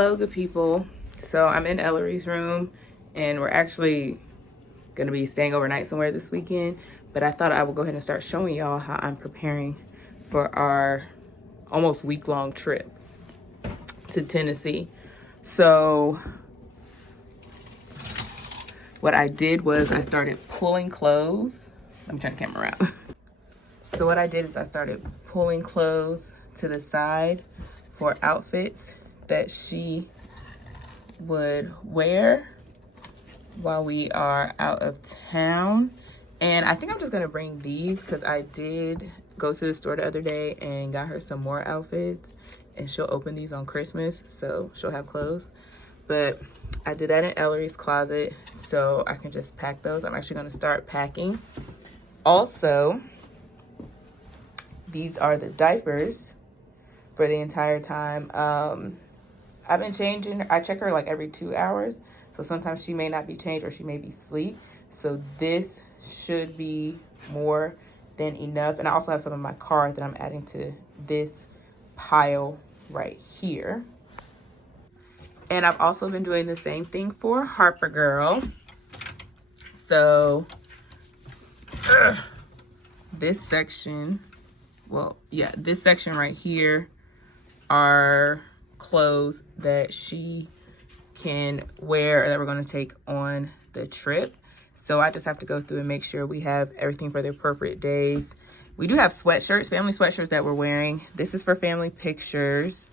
Hello, good people. So I'm in Ellery's room, and we're actually gonna be staying overnight somewhere this weekend. But I thought I would go ahead and start showing y'all how I'm preparing for our almost week-long trip to Tennessee. So what I did was I started pulling clothes. Let me turn the camera around. So what I did is I started pulling clothes to the side for outfits that she would wear while we are out of town. And I think I'm just gonna bring these because I did go to the store the other day and got her some more outfits, and she'll open these on Christmas, so she'll have clothes. But I did that in Ellery's closet, so I can just pack those. I'm actually gonna start packing. Also, these are the diapers for the entire time. I've been changing her. I check her like every 2 hours. So sometimes she may not be changed or she may be asleep. So this should be more than enough. And I also have some in my car that I'm adding to this pile right here. And I've also been doing the same thing for Harper Girl. So this section, well, yeah, this section right here are clothes that she can wear or that we're going to take on the trip. So I just have to go through and make sure we have everything for the appropriate days. We do have sweatshirts, family sweatshirts that we're wearing. This is for family pictures.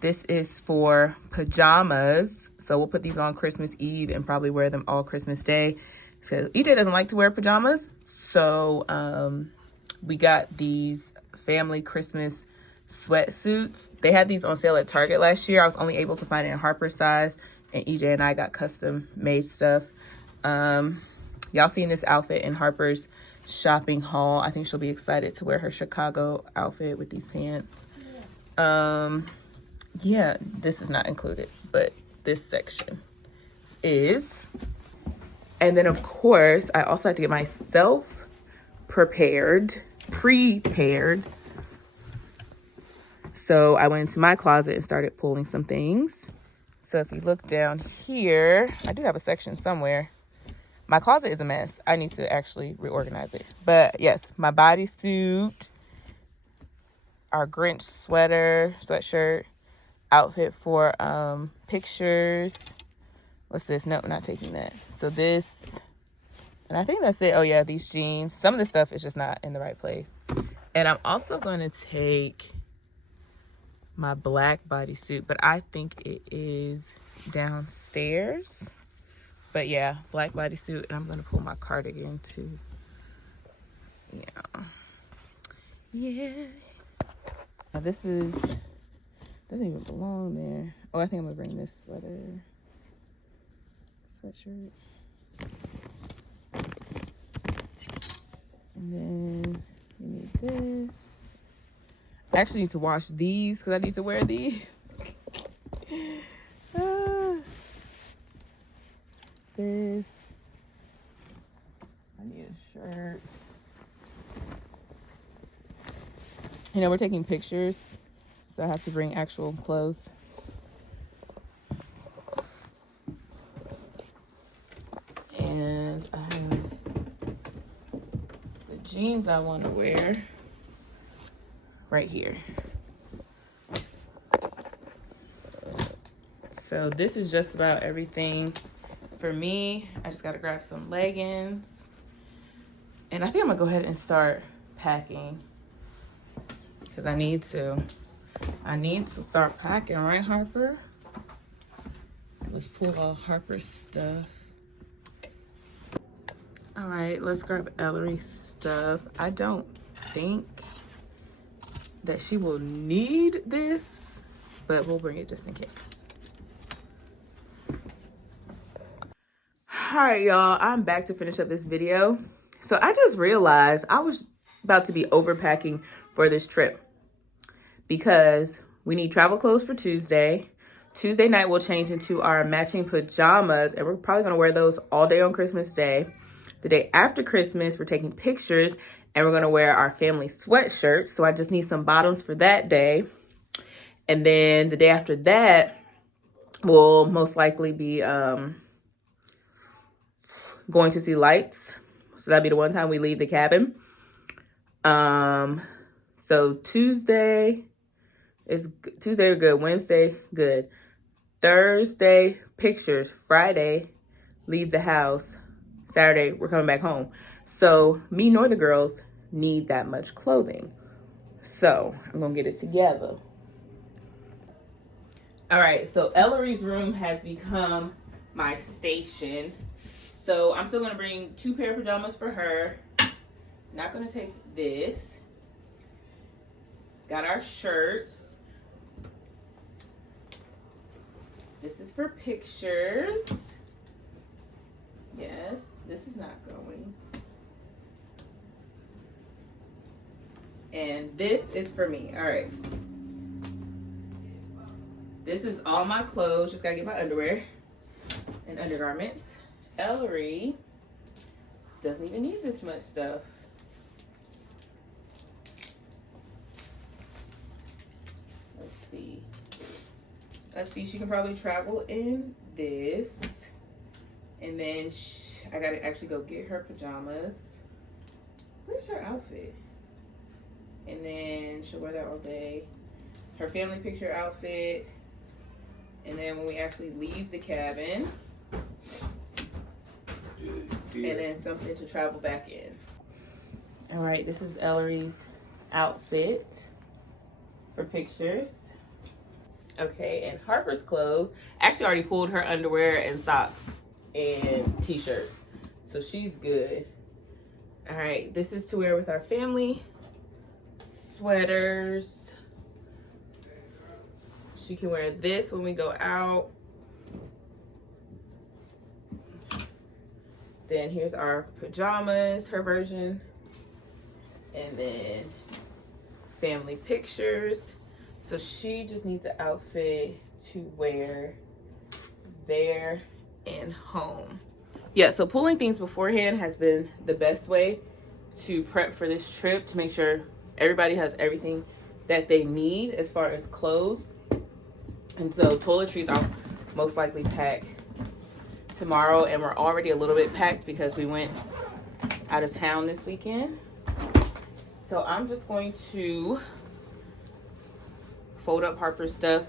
This is for pajamas. So we'll put these on Christmas Eve and probably wear them all Christmas Day. So EJ doesn't like to wear pajamas. So we got these family Christmas sweatsuits. They had these on sale at Target last year. I was only able to find it in Harper's size, and EJ and I got custom made stuff. Y'all seen this outfit in Harper's shopping haul. I think she'll be excited to wear her Chicago outfit with these pants. Yeah, this is not included, but this section is. And then of course, I also had to get myself prepared. So I went into my closet and started pulling some things. So if you look down here, I do have a section somewhere. My closet is a mess. I need to actually reorganize it. But yes, my bodysuit, our Grinch sweatshirt, outfit for pictures. What's this? Nope, not taking that. So this, and I think that's it. Oh yeah, these jeans. Some of the stuff is just not in the right place. And I'm also going to take my black bodysuit, but I think it is downstairs. But yeah, black bodysuit, and I'm gonna pull my cardigan too. Yeah. Now this doesn't even belong there. Oh, I think I'm gonna bring this sweatshirt. And then you need this. I actually need to wash these because I need to wear these. This. I need a shirt. You know, we're taking pictures, so I have to bring actual clothes. And I have the jeans I want to wear right here. So this is just about everything for me. I just got to grab some leggings. And I think I'm going to go ahead and start packing. Because I need to start packing, right, Harper? Let's pull all Harper's stuff. All right, let's grab Ellery's stuff. I don't think that she will need this, but we'll bring it just in case. All right, y'all, I'm back to finish up this video. So I just realized I was about to be overpacking for this trip because we need travel clothes for Tuesday. Tuesday night we'll change into our matching pajamas, and we're probably gonna wear those all day on Christmas Day. The day after Christmas, we're taking pictures, and we're gonna wear our family sweatshirts. So I just need some bottoms for that day. And then the day after that, We'll most likely be going to see lights. So that'll be the one time we leave the cabin. So Tuesday we're good. Wednesday, good. Thursday, pictures. Friday, leave the house. Saturday, we're coming back home. So me nor the girls need that much clothing. So I'm gonna get it together. All right, so Ellery's room has become my station. So I'm still gonna bring 2 pair of pajamas for her. Not gonna take this. Got our shirts. This is for pictures. Yes, this is not going. And this is for me. All right. This is all my clothes. Just gotta get my underwear and undergarments. Ellery doesn't even need this much stuff. Let's see, she can probably travel in this. And then I gotta actually go get her pajamas. Where's her outfit? And then she'll wear that all day. Her family picture outfit. And then when we actually leave the cabin. And then something to travel back in. All right, this is Ellery's outfit for pictures. Okay, and Harper's clothes. Actually already pulled her underwear and socks and t-shirts. So she's good. All right, this is to wear with our family. Sweaters. She can wear this when we go out. Then here's our pajamas, her version. And then family pictures. So she just needs an outfit to wear there and home. Yeah, so pulling things beforehand has been the best way to prep for this trip, to make sure everybody has everything that they need as far as clothes. And so toiletries I'll most likely pack tomorrow, and we're already a little bit packed because we went out of town this weekend. So I'm just going to fold up Harper's stuff.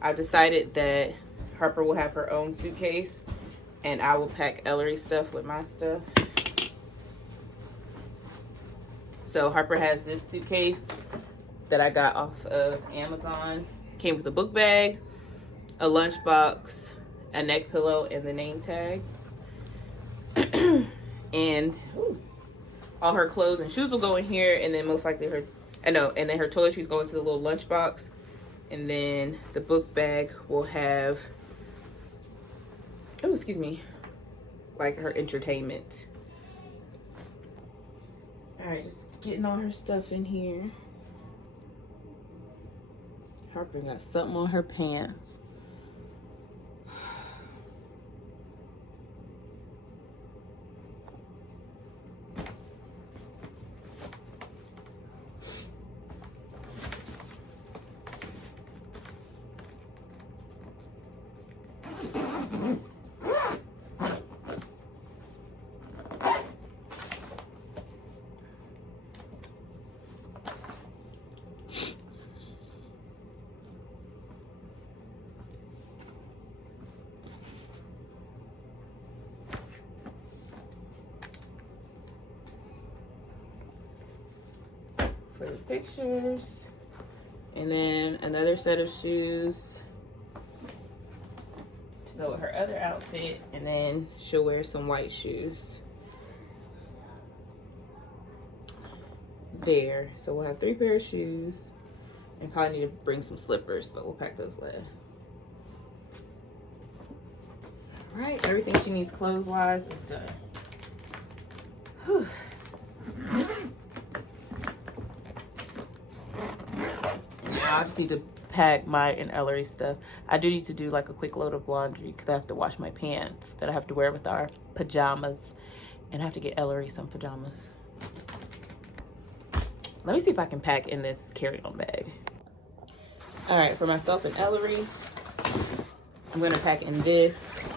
I decided that Harper will have her own suitcase and I will pack Ellery's stuff with my stuff. So Harper has this suitcase that I got off of Amazon. Came with a book bag, a lunchbox, a neck pillow, and the name tag. And all her clothes and shoes will go in here, and then most likely her toiletries go into the little lunchbox. And then the book bag will have, like her entertainment. All right, just getting all her stuff in here. Harper got something on her pants. For the pictures, and then another set of shoes to go with her other outfit, and then she'll wear some white shoes there. So we'll have 3 pairs of shoes, and probably need to bring some slippers, but we'll pack those last. All right, everything she needs clothes wise is done. Whew. I just need to pack my and Ellery's stuff. I do need to do like a quick load of laundry because I have to wash my pants that I have to wear with our pajamas, and I have to get Ellery some pajamas. Let me see if I can pack in this carry-on bag. All right, for myself and Ellery, I'm gonna pack in this.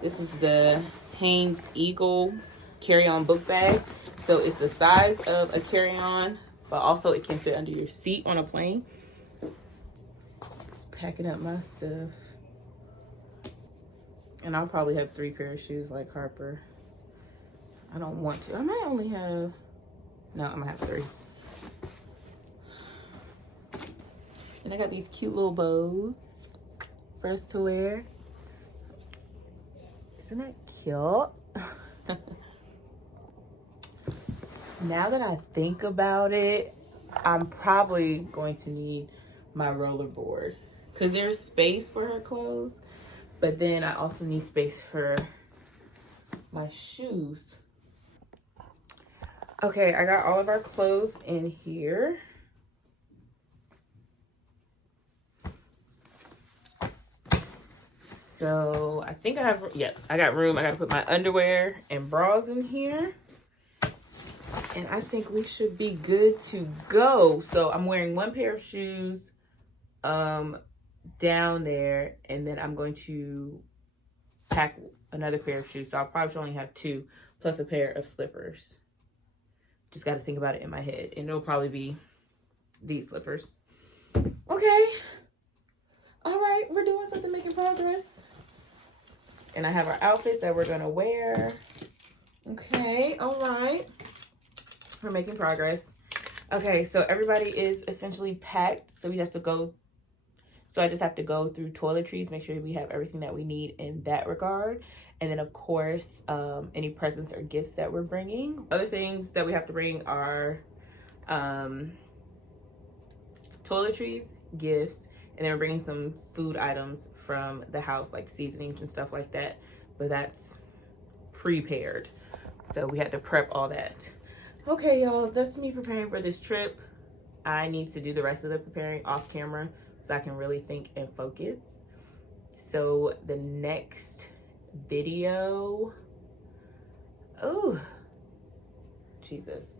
This is the Hanes Eagle carry-on book bag. So it's the size of a carry-on, but also it can fit under your seat on a plane. Just packing up my stuff. And I'll probably have 3 pairs of shoes like Harper. I don't want to. I might only have, no, I'm gonna have 3. And I got these cute little bows for us to wear. Isn't that cute? Now that I think about it, I'm probably going to need my rollerboard because there's space for her clothes, but then I also need space for my shoes. Okay, I got all of our clothes in here. So I think I have, yeah, I got room. I got to put my underwear and bras in here. And I think we should be good to go. So I'm wearing 1 pair of shoes down there. And then I'm going to pack another pair of shoes. So I'll probably only have 2 plus a pair of slippers. Just got to think about it in my head. And it'll probably be these slippers. Okay. All right. We're doing something, making progress. And I have our outfits that we're going to wear. Okay. All right. We're making progress. Okay, so everybody is essentially packed. So we just have to go. So I just have to go through toiletries, make sure we have everything that we need in that regard. And then of course, any presents or gifts that we're bringing. Other things that we have to bring are toiletries, gifts, and then we're bringing some food items from the house, like seasonings and stuff like that. But that's prepared. So we had to prep all that. Okay, y'all, that's me preparing for this trip. I need to do the rest of the preparing off camera so I can really think and focus. So the next video, oh, Jesus.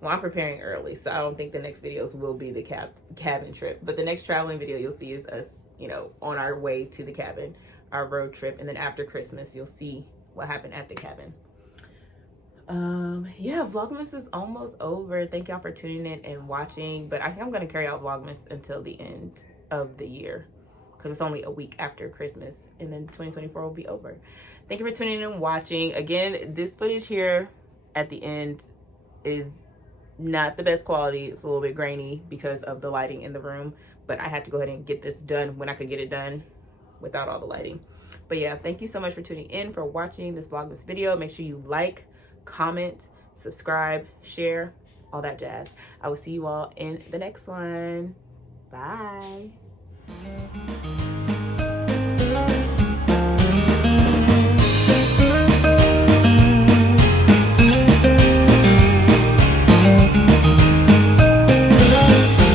Well, I'm preparing early, so I don't think the next videos will be the cabin trip. But the next traveling video you'll see is us, you know, on our way to the cabin, our road trip. And then after Christmas, you'll see what happened at the cabin. Yeah, Vlogmas is almost over. Thank y'all for tuning in and watching, but I think I'm going to carry out Vlogmas until the end of the year because it's only a week after Christmas and then 2024 will be over. Thank you for tuning in and watching. Again, this footage here at the end is not the best quality. It's a little bit grainy because of the lighting in the room, but I had to go ahead and get this done when I could get it done without all the lighting. But yeah, thank you so much for tuning in, for watching this Vlogmas video. Make sure you like, comment, subscribe, share, all that jazz. I will see you all in the next one. Bye.